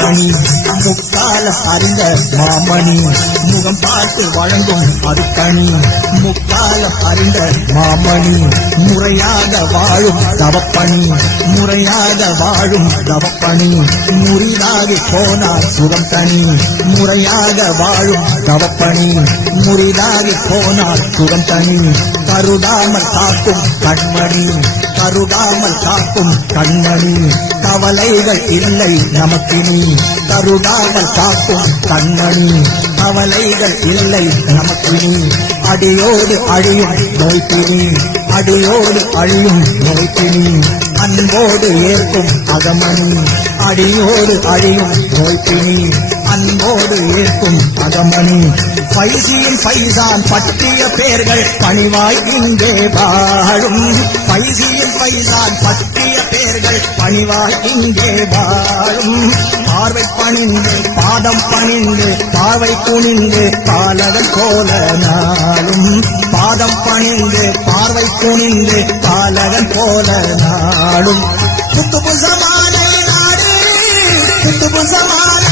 மறுக்கணி முக்காலம் அறிந்த மாமணி முகம் பார்த்து வழங்கும் அருக்கணி முக்காலம் அறிந்த மாமணி முறையாக வாழும் தவப்பணி முறையாக வாழும் தவப்பணி முறிதாகி போனார் சுகம் தனி முறையாக வாழும் தவப்பணி முறிதாகி போனார் சுகம் தனி கருடாமல் காக்கும் கண்மணி கருடாமல் காக்கும் கண்மணி கவலைகள் இல்லை நமக்கினி கருடாமல் காக்கும் கண்மணி கவலைகள் இல்லை நமக்கினி அடியோடு அழியும் நோய்பினி அடியோடு அழியும் நோய்பினி அன்போடு ஏற்கும் அகமணி அடியோடு அழியும் நோய்பினி அன்போடு ஏற்கும் அகமணி பைசியின் பைசான் பற்றிய பேர்கள் பணிவாய் இங்கே வாழும் பைசியின் பைசான் பற்றிய பேர்கள் பணிவாய் இங்கே வாழும் பார்வை பணிந்து பாதம் பணிந்து பார்வை குனிந்து பாலகன் போல நாளும் பாதம் பணிந்து பார்வை குனிந்து பாலகன் போல நாளும் குத்துபு சமான நாடு குத்துபு சமான